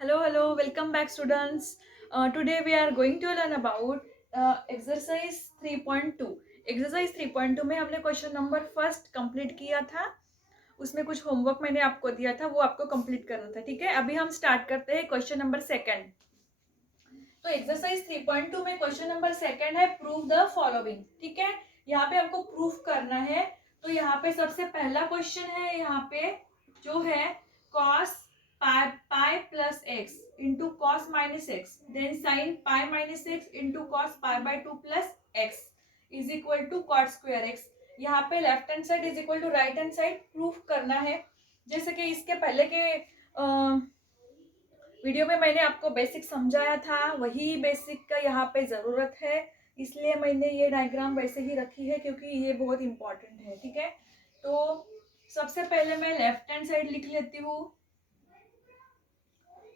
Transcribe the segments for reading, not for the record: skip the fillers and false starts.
Hello, welcome back students. Today we are going to learn about exercise 3.2. Exercise 3.2 में हमने question number first complete किया था. उसमें कुछ होमवर्क मैंने आपको दिया था, वो आपको कंप्लीट करना था. ठीक है, अभी हम स्टार्ट करते हैं क्वेश्चन नंबर सेकंड. तो एक्सरसाइज 3.2 में क्वेश्चन नंबर सेकंड है प्रूव द फॉलोइंग. ठीक है, यहाँ पे हमको प्रूफ करना है. तो यहाँ पे सबसे पहला क्वेश्चन है, यहाँ पे जो है cos pi plus x into cos minus x then sine pi minus x into cos pi by two plus x is equal to cot square x. यहाँ पे left hand side is equal to right hand side proof करना है. जैसे कि इसके पहले के video में मैंने आपको बेसिक समझाया था, वही बेसिक का यहाँ पे ज़रूरत है, इसलिए मैंने ये डायग्राम वैसे ही रखी है क्योंकि ये बहुत इंपॉर्टेंट है. ठीक है, तो सबसे पहले मैं लेफ्ट हैंड साइड लिख लेती हूँ,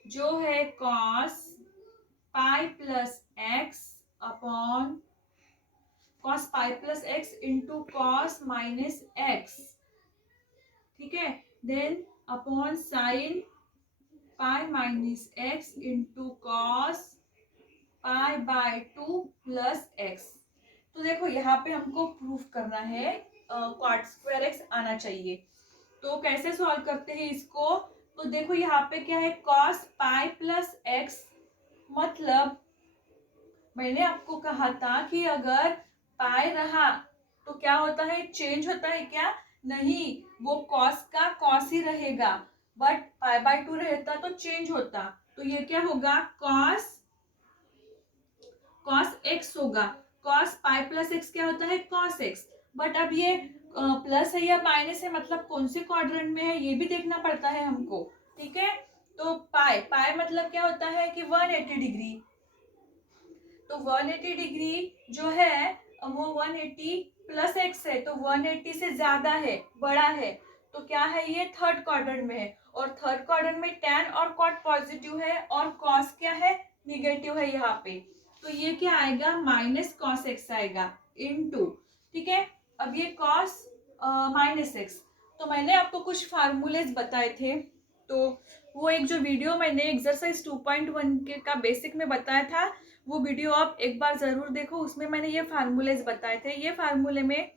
जो है cos pi plus x upon cos pi plus x into cos minus x. ठीक है, then upon sine pi minus x into cos pi by two plus x. तो देखो यहाँ पे हमको प्रूफ करना है कॉट स्क्वायर एक्स आना चाहिए. तो कैसे सॉल्व करते हैं इसको? तो देखो यहाँ पे क्या है, कॉस पाई प्लस एक्स, मतलब मैंने आपको कहा था कि अगर पाई रहा तो क्या होता है, चेंज होता है क्या? नहीं, वो कॉस का कॉस ही रहेगा, बट पाई बाय टू रहता तो चेंज होता. तो ये क्या होगा, कॉस कॉस एक्स होगा. कॉस पाई प्लस एक्स क्या होता है, कॉस एक्स. बट अब ये प्लस है या माइनस है, मतलब कौन से क्वाड्रेंट में है ये भी देखना पड़ता है हमको. ठीक है, तो पाई पाई मतलब क्या होता है कि 180 डिग्री. तो 180 डिग्री जो है वो 180 प्लस एक्स है, तो 180 से ज्यादा है, बड़ा है. तो क्या है, ये थर्ड क्वाड्रेंट में है, और थर्ड क्वाड्रेंट में tan और cot पॉजिटिव है और cos क्या है, निगेटिव है यहाँ पे. तो ये क्या आएगा, माइनस कॉस एक्स आएगा इनटू. ठीक है, अब ये cos माइनस एक्स. तो मैंने आपको कुछ फार्मूलेज बताए थे, तो वो एक जो वीडियो मैंने एक्सरसाइज 2.1 के का बेसिक में बताया था, वो वीडियो आप एक बार जरूर देखो. उसमें मैंने ये फार्मूलेज बताए थे. ये फार्मूले में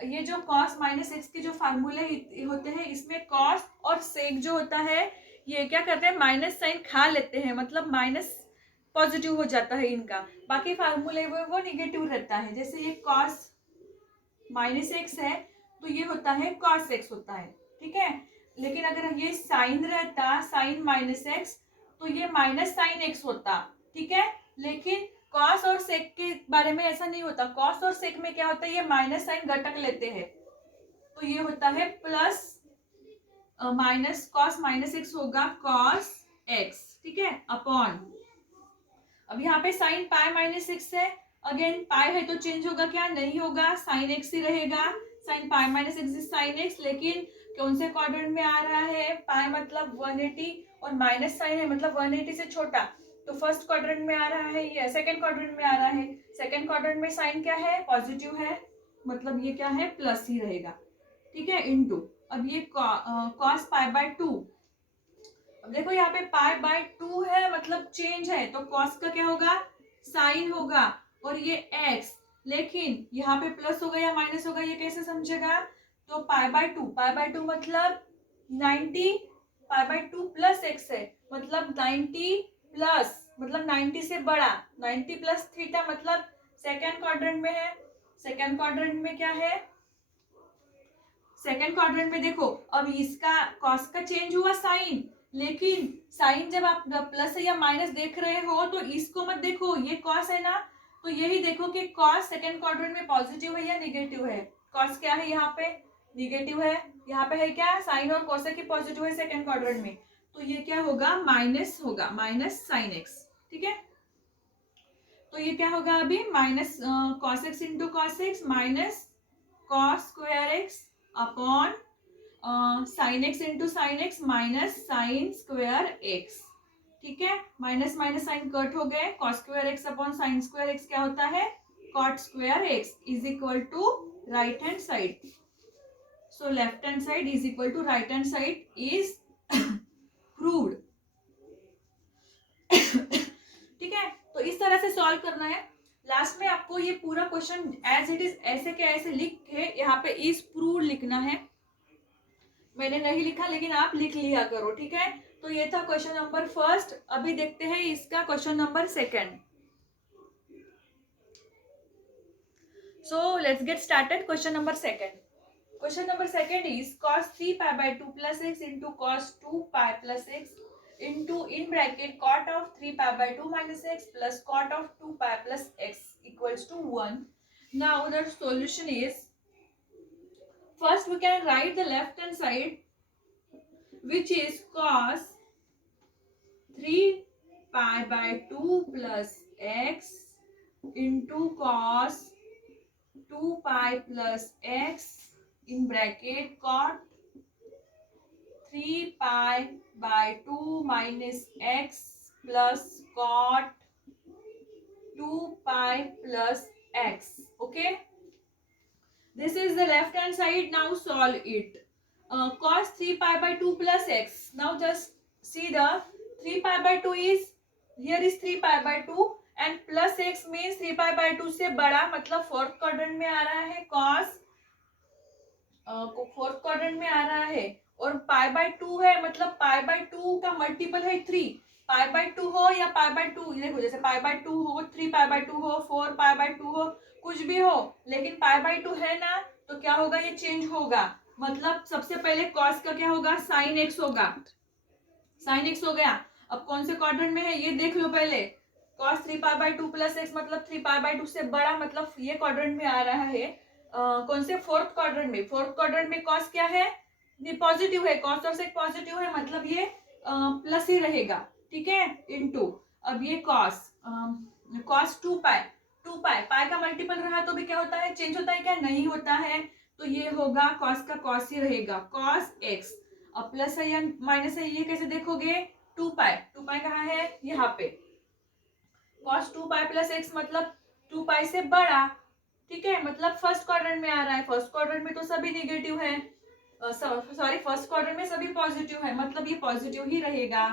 ये जो cos माइनस एक्स के जो फार्मूले होते हैं, इसमें cos और sec जो होता है, ये क्या करते हैं, माइनस साइन खा लेते हैं, मतलब माइनस पॉजिटिव हो जाता है इनका. बाकी फार्मूले वो निगेटिव रहता है. जैसे ये cos माइनस एक्स है तो ये होता है cos एक्स होता है. ठीक है, लेकिन अगर ये साइन रहता, साइन माइनस एक्स, तो ये माइनस साइन एक्स होता. ठीक है, लेकिन कॉस और सेक के बारे में ऐसा नहीं होता. कॉस और सेक में क्या होता है, ये माइनस साइन घटक लेते हैं, तो ये होता है plus minus cos minus x होगा कॉस एक्स. ठीक है, अपॉन अब यहाँ पे साइन पाई माइनस एक्स है, अगेन पाई है तो चेंज होगा क्या, नहीं होगा, साइन एक्स ही रहेगा. Sign pi minus x is sine x, लेकिन कौन से क्वाड्रेंट में आ रहा है, पाई मतलब 180 और माइनस साइन है मतलब 180 से छोटा, तो फर्स्ट क्वाड्रेंट में आ रहा है, ये सेकंड क्वाड्रेंट में आ रहा है. सेकंड क्वाड्रेंट में साइन क्या है, पॉजिटिव है, मतलब ये क्या है, प्लस ही रहेगा. ठीक है, इनटू अब ये कॉस पाई बाय टू. अब देखो यहाँ पे पाई बाय टू है, मतलब चेंज है, तो कॉस का क्या होगा, साइन होगा, और ये एक्स. लेकिन यहाँ पे प्लस होगा या माइनस होगा, ये कैसे समझेगा? तो पाई बाय टू मतलब 90, पाई बाय टू प्लस एक्स है, मतलब 90 प्लस, मतलब 90 से बड़ा, 90 प्लस थीटा, मतलब सेकेंड क्वाड्रेंट में है. सेकेंड क्वाड्रेंट में क्या है, सेकेंड क्वाड्रेंट में देखो, अब इसका कॉस का चेंज हुआ साइन, लेकिन साइन जब आप प्लस या माइनस देख रहे हो तो इसको मत देखो, ये कॉस है ना, तो यही देखो कि कॉस सेकेंड क्वाड्रेंट में पॉजिटिव है या निगेटिव है. कॉस क्या है, यहाँ पे निगेटिव है, यहाँ पे है क्या, साइन और कॉस की पॉजिटिव है सेकेंड क्वाड्रेंट में, तो ये क्या होगा, माइनस होगा, माइनस साइन एक्स. ठीक है, तो ये क्या होगा अभी, minus cos x into cos x minus cos square x upon sine x into sine x minus sine square x. ठीक है, माइनस माइनस साइन कट हो गए, cos square x upon sine square x क्या होता है, cot square x is equal to right hand side. So left hand side is equal to right hand side is proved. तरह से solve करना है, last में आपको ये पूरा क्वेश्चन एज इट इज ऐसे के ऐसे लिख के यहाँ पे इज प्रूव लिखना है। मैंने नहीं लिखा लेकिन आप लिख लिया करो, ठीक है। तो ये था क्वेश्चन नंबर फर्स्ट। अभी देखते हैं इसका question number second. So let's get started. Question number second. Question number second is cos 3 pi by 2 plus x into cos 2 pi plus x into in bracket cot of 3 pi by 2 minus x plus cot of 2 pi plus x equals to 1. Now the solution is, first we can write the left hand side, which is cos 3 pi by 2 plus x into cos 2 pi plus x in bracket cot 3 pi by 2 minus x plus cot 2 pi plus x. Okay, this is the left hand side. Now solve it. Cos 3 pi by 2 plus x. Now just see the 3 pi by 2 is, here is 3 pi by 2 and plus x means 3 pi by 2 से बड़ा, मतलब fourth quadrant में आ रहा है cos, fourth quadrant में आ रहा है, और पाई बाय 2 है, मतलब पाई बाय 2 का मल्टीपल है 3। पाई बाय 2 हो या पाई बाय 2, देखो जैसे पाई बाय 2 हो, 3 पाई बाय 2 हो, 4 पाई बाय 2 हो, कुछ भी हो, लेकिन पाई बाय 2 है ना, तो क्या होगा, ये चेंज होगा। मतलब सबसे पहले कॉस का क्या होगा, साइन एक्स होगा। साइन एक्स हो गया। अब कौन से क्वाड्रेंट में है ये देख लो पहले। Cos 3 pi by 2 plus x मतलब 3 पाई बाय 2 से बड़ा, मतलब ये क्वाड्रेंट में आ रहा है। कौन से, फोर्थ क्वाड्रेंट में। फोर्थ क्वाड्रेंट में कॉस क्या है, ये पॉजिटिव है, कॉस और सेक पॉजिटिव है, मतलब ये प्लस ही रहेगा, ठीक है, इनटू। अब ये कॉस 2 पाई, 2 पाई, पाई का मल्टीपल रहा तो भी क्या होता है, चेंज होता है क्या, नहीं होता है, तो ये होगा कॉस का कॉस ही रहेगा, कॉस एक्स। अब प्लस है या माइनस है, ये कैसे देखोगे, 2 पाई, 2 पाई कहाँ है, यहाँ पे। कॉस 2 पाई प्लस एक्स मतलब 2 पाई से बड़ा, ठीक है, मतलब फर्स्ट क्वाड्रेंट में आ रहा है। फर्स्ट क्वाड्रेंट में तो सभी नेगेटिव है, सॉरी फर्स्ट क्वाड्रेंट में सभी पॉजिटिव है, मतलब ये पॉजिटिव ही रहेगा।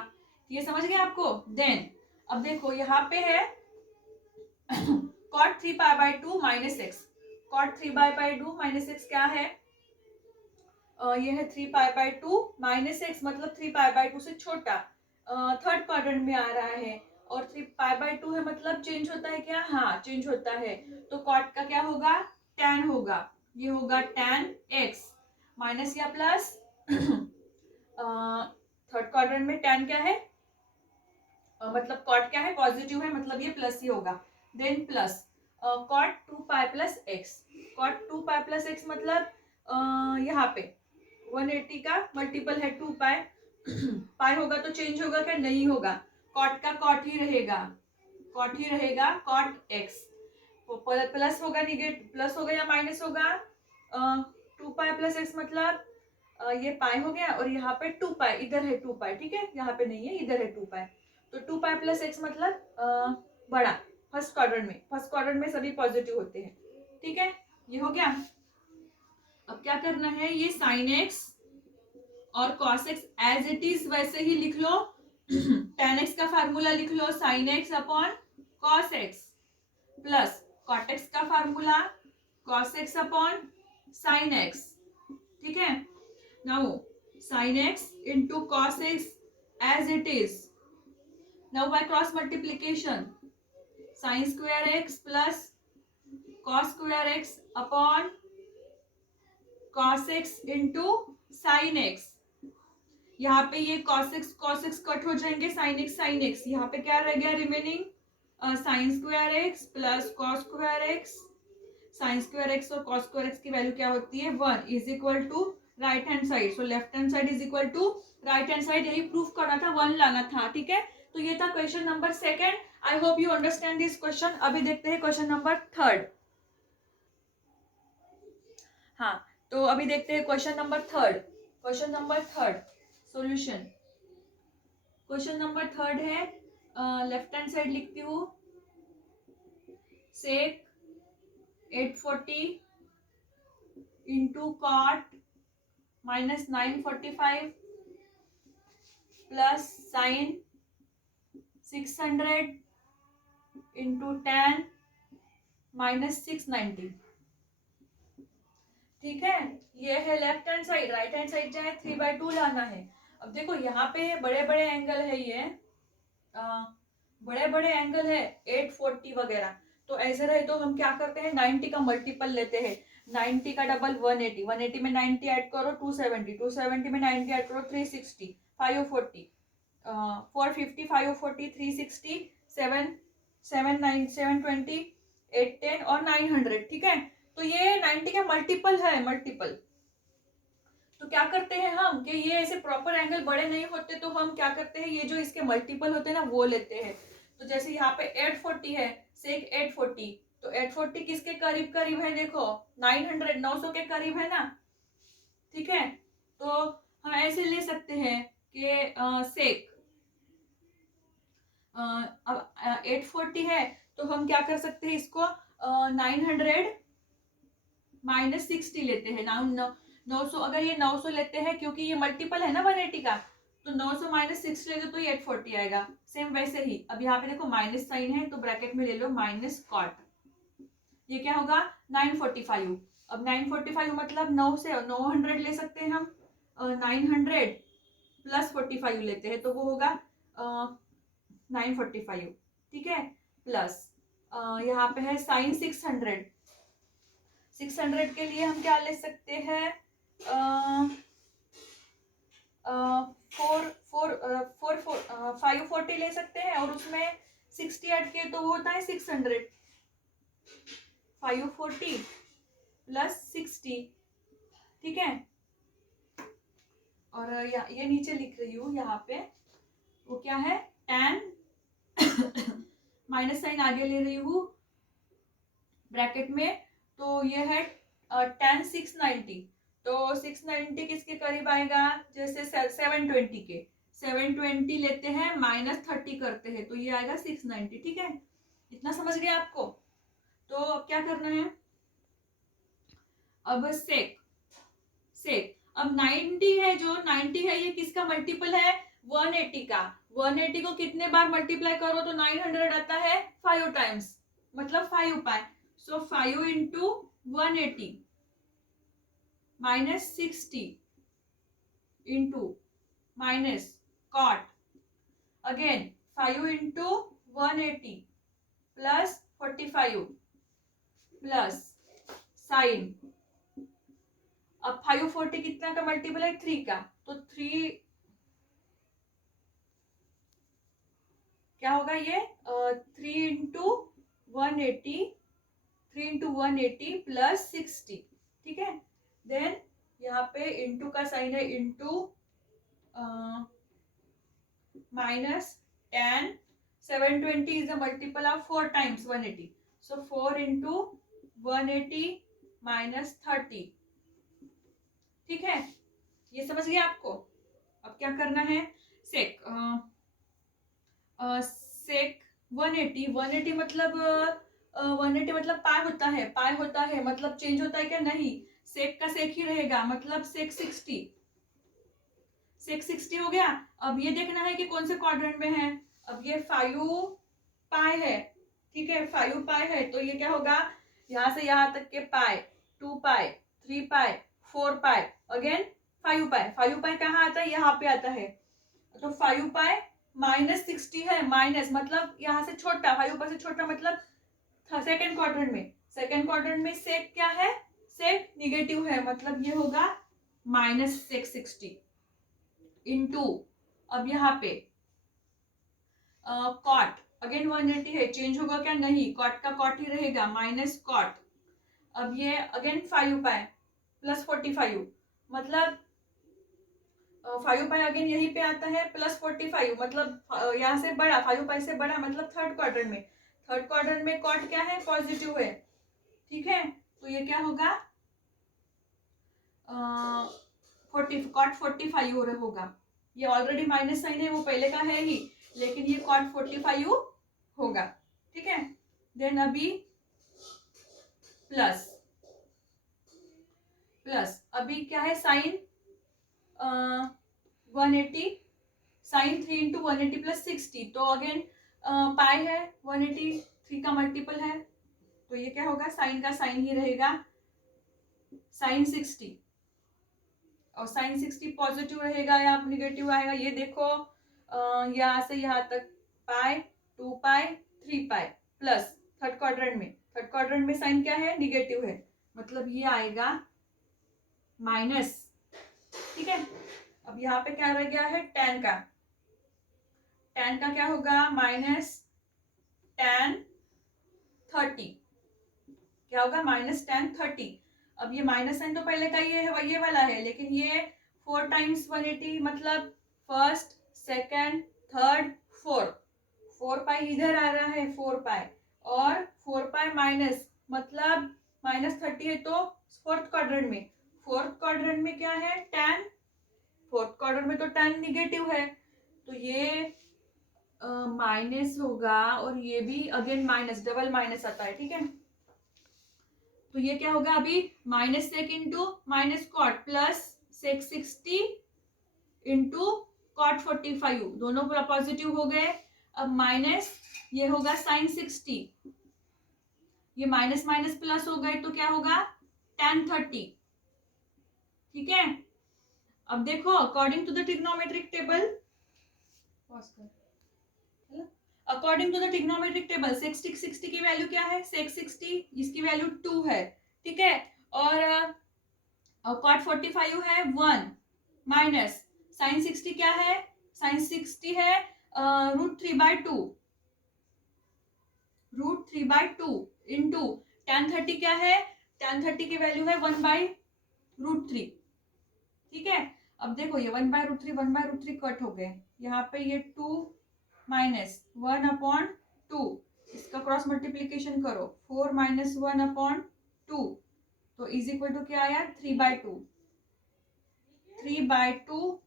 ये समझ गए आपको। देन अब देखो यहाँ पे है cot 3 pi by 2 minus x. cot 3 pi by 2 minus x क्या है, ये है 3 पाई बाय 2 माइनस एक्स, मतलब 3 पाई बाय 2 से छोटा, थर्ड क्वाड्रेंट में आ रहा है, और 3 पाई बाय 2 है, मतलब चेंज होता है क्या, हाँ चेंज होता है। तो कॉट का क्या होगा, tan होगा, ये होगा tan x माइनस या प्लस, थर्ड क्वाड्रेंट में tan क्या है, मतलब कॉट क्या है, पॉजिटिव है, मतलब ये प्लस ही होगा। Then plus cot 2 pi plus x. cot 2 pi plus x मतलब यहाँ पे 180 का मल्टीपल है 2 पाई, पाई होगा तो चेंज होगा क्या, नहीं होगा, कॉट का कॉट ही रहेगा, कॉट ही रहेगा, कॉट एक्स। प्लस होगा, निगेटिव प्लस होगा या माइनस होगा, 2 पाई प्लस एक्स मतलब ये पाई हो गया, और यहाँ पे 2 पाई, इधर है 2 पाई, ठीक है, यहाँ पे नहीं है, इधर है 2 पाई, तो 2 पाई प्लस एक्स मतलब बड़ा, फर्स्ट क्वाड्रेंट में, फर्स्ट क्वाड्रेंट में सभी पॉजिटिव होते हैं, ठीक है, ये हो गया। अब क्या करना है, ये साइन एक्स और cos x as it is वैसे ही लिख लो। tan x का फार्मूला लिख लो, sin x upon cos x plus cot x का formula cos x upon sin x, ठीक है। Now sin x into cos x as it is. Now by cross multiplication sin square x plus cos square x upon cos x into sin x। यहाँ पे ये cos x cut हो जाएंगे, sin x, यहाँ पे क्या रह गया remaining, sin square x plus cos square x। sin square x और cos स्क्वायर x की वैल्यू क्या होती है, 1 is equal to right hand side, so left hand side is equal to right hand side, यही proof करना था, 1 लाना था, ठीक है। तो ये था question number second. I hope you understand this question. अभी देखते हैं क्वेश्चन नंबर थर्ड। हाँ, तो अभी देखते हैं question number third. Question number third solution. Question number third है, लेफ्ट हैंड साइड लिखती हूँ, sec 840 into cot minus 945 plus sine 600 into 10 minus 690। ठीक है, ये है left hand side. Right hand side जो है 3/2 लाना है। अब देखो यहाँ पे बड़े बड़े एंगल है, ये बड़े बड़े एंगल है 840 वगैरह। तो ऐसे रहे तो हम क्या करते हैं, 90 का मल्टीपल लेते हैं। 90 का डबल 180, 180 में 90 ऐड करो 270, 270 में 90 ऐड करो 360, 540, 450, 540, 360, 720, 810 और 900। ठीक है, तो ये 90 का मल्टीपल है, मल्टीपल। तो क्या करते हैं हम कि ये ऐसे प्रॉपर एंगल बड़े नहीं होते, तो हम क्या करते हैं, ये जो इसके मल्टीपल होते हैं ना वो लेते हैं। तो जैसे यहाँ पे 840 है, सेक 840, तो 840 किसके करीब करीब है, देखो 900, 900 के करीब है ना। ठीक है, तो हम ऐसे ले सकते हैं कि सेक अब 840 है, तो हम क्या कर सकते हैं, इसको 900 माइनस 60 लेते हैं ना। 900, अगर ये 900 लेते हैं क्योंकि ये मल्टीपल है ना 180 का, तो 900 माइनस 60 लेते तो ये 840 आएगा। सेम वैसे ही अब यहाँ पे देखो माइनस साइन है, तो ब्रैकेट में ले लो माइनस कॉट, ये क्या होगा 945। अब 945 मतलब 9 से 900 ले सकते हैं हम, 900 प्लस 45 लेते हैं तो वो होगा 945। ठीक है, प्लस यहाँ पे है साइन 600। 600 के लिए हम क्या ले सकते हैं, 540 ले सकते हैं, और उसमें 60 ऐड किए तो वो होता है 600। 540 प्लस 60। ठीक है, और ये नीचे लिख रही हूँ यहाँ पे, वो क्या है, tan माइनस साइन आगे ले रही हूँ ब्रैकेट में, तो ये है tan 690। तो 690 किसके करीब आएगा, जैसे 720 के, 720 लेते हैं माइनस 30 करते हैं तो ये आएगा 690। ठीक है, इतना समझ गए आपको। तो अब क्या करना है, अब सेक अब 90 है, जो 90 है ये किसका मल्टीपल है, 180 का। 180 को कितने बार मल्टीप्लाई करो तो 900 आता है 5 टाइम्स, मतलब 5 pi. So 5 into 180 minus 60 into minus cot, again 5 into 180 plus 45 plus sine. अब 540 कितना का मल्टीपल है, 3 का, तो 3 क्या होगा, ये 3 इंटू 180, 3 इंटू 180 प्लस 60। ठीक है, देन यहाँ पे इंटू का साइन है, into minus 10, 720 is the multiple of 4 times 180, so 4 into 180 minus 30। ठीक है, ये समझ गया आपको। अब क्या करना है, सेक सेक 180, 180 मतलब 180 मतलब पाई होता है, पाई होता है मतलब चेंज होता है क्या, नहीं, सेक का सेक ही रहेगा, मतलब सेक 60, सेक 60 हो गया। अब ये देखना है कि कौन से क्वाड्रेंट में है। अब ये 5 पाई है, ठीक है 5 पाई है, तो ये क्या होगा, यहाँ से यहाँ तक के पाई, 2 पाई, 3 पाई, 4 पाई, अगेन 5 पाई। 5 पाई कहाँ आता है, यहाँ पे आता है, तो 5 पाई माइनस 60 है, माइनस मतलब यहाँ से छोटा, 5 पाई से छोटा मतलब सेकेंड क्वाड्रेंट में। सेकेंड क्वाड्रेंट में सेक क्या है, सेक निगेटिव है, मतलब ये होगा माइनस सेक 60 इंटू, अब यहाँ पे कॉट, अगेन 180 है, चेंज होगा क्या, नहीं, कॉट का कॉट ही रहेगा, माइनस कॉट। अब ये अगेन 5 पाई प्लस 45, मतलब 5 पाई अगेन यहीं पे आता है, प्लस 45 मतलब यहाँ से बड़ा, 5 पाई से बड़ा, मतलब थर्ड क्वाड्रेंट में। थर्ड क्वाड्रेंट में कॉट क्या है, पॉजिटिव है। ठीक है, तो ये क्या होगा, 40 कॉट 45 होगा। ये ऑलरेडी माइनस साइन है, वो पहले का है ही, लेकिन ये कॉट 45 होगा। ठीक है, देन अभी प्लस अभी क्या है, साइन 180, साइन 3 इंटू 180 प्लस 60, तो अगेन पाई है 183 का मल्टीपल है, तो ये क्या होगा, साइन का साइन ही रहेगा, साइन 60, और साइन 60 पॉजिटिव रहेगा या निगेटिव आएगा, ये देखो यहाँ से यहाँ तक पाई, 2 पाई, 3 पाई प्लस थर्ड क्वाड्रेंट में साइन क्या है, निगेटिव है, मतलब ये आएगा माइनस। ठीक है, अब यहाँ पे क्या रह गया है, tan का क्या होगा, माइनस tan 30, क्या होगा, माइनस tan 30। अब ये माइनस साइन तो पहले का ही है, ये वाला है, लेकिन ये 4 टाइम्स 180 मतलब फर्स्ट, सेकेंड, थर्ड, फोर्थ, 4 पाई इधर आ रहा है, 4 पाई, और 4 पाई माइनस मतलब माइनस 30 है, तो फोर्थ क्वाड्रेंट में क्या है, tan, फोर्थ क्वाड्रेंट में तो tan निगेटिव है, तो ये माइनस होगा, और ये भी अगेन माइनस, डबल माइनस आता है। ठीक है, तो ये क्या होगा, अभी minus sec into minus cot plus sec 60 into cot 45, दोनों पॉजिटिव हो गए। अब माइनस ये होगा साइन 60, ये माइनस माइनस प्लस हो गए, तो क्या होगा, tan 30। ठीक है, अब देखो according to the trigonometric table, according to the trigonometric table sec 60 की वैल्यू क्या है, सेक 60 इसकी वैल्यू 2 है। ठीक है, और कॉट 45 है 1 माइनस साइन 60 क्या है, साइन 60 है √3/2, √3/2 इंटू tan 30 क्या है, tan 30 की वैल्यू है 1/√3। ठीक है, अब देखो ये 1/√3 कट हो गए, यहाँ पे ये 2 माइनस 1/2, इसका क्रॉस मल्टीप्लीकेशन करो, 4 माइनस 1/2, तो इज इक्वल टू क्या आया, 3/2, 3/2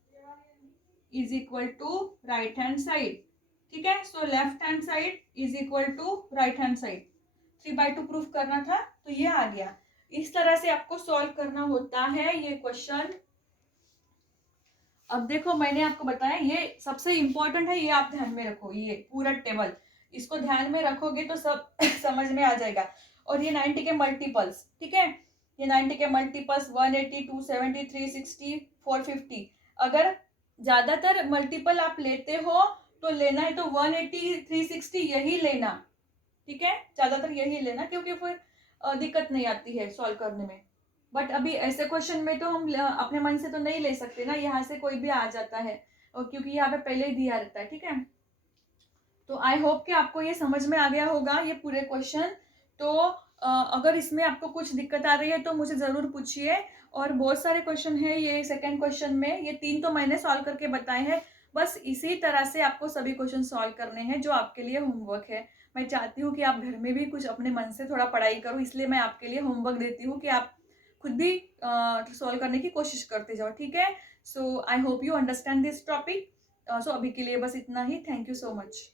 is equal to right hand side. ठीक है, so left hand side is equal to right hand side, 3/2 proof करना था, तो ये आ गया। इस तरह से आपको सॉल्व करना होता है ये क्वेश्चन। अब देखो मैंने आपको बताया, ये सबसे इंपॉर्टेंट है, ये आप ध्यान में रखो, ये पूरा टेबल इसको ध्यान में रखोगे तो सब समझ में आ जाएगा। और ये 90 के मल्टीपल्स, ठीक है, ये 90 के मल्टीपल्स 180, 270, 360, 450, अगर ज्यादातर मल्टीपल आप लेते हो तो लेना है तो 180, 360 यही लेना। ठीक है, ज्यादातर यही लेना, क्योंकि फिर दिक्कत नहीं आती है सॉल्व करने में। बट अभी ऐसे क्वेश्चन में तो हम अपने मन से तो नहीं ले सकते ना, यहाँ से कोई भी आ जाता है, और क्योंकि यहाँ पे पहले ही दिया रहता है। ठीक है, तो आई होप कि आपको ये समझ में आ गया होगा ये पूरे क्वेश्चन। तो अगर इसमें आपको कुछ दिक्कत आ रही है तो मुझे ज़रूर पूछिए। और बहुत सारे क्वेश्चन है ये सेकंड क्वेश्चन में, ये 3 तो मैंने सॉल्व करके बताए हैं, बस इसी तरह से आपको सभी क्वेश्चन सॉल्व करने हैं जो आपके लिए होमवर्क है। मैं चाहती हूँ कि आप घर में भी कुछ अपने मन से थोड़ा पढ़ाई करो, इसलिए मैं आपके लिए होमवर्क देती हूँ कि आप खुद भी सॉल्व करने की कोशिश करते जाओ। ठीक है, so I hope you understand this topic. So अभी के लिए बस इतना ही। Thank you so much.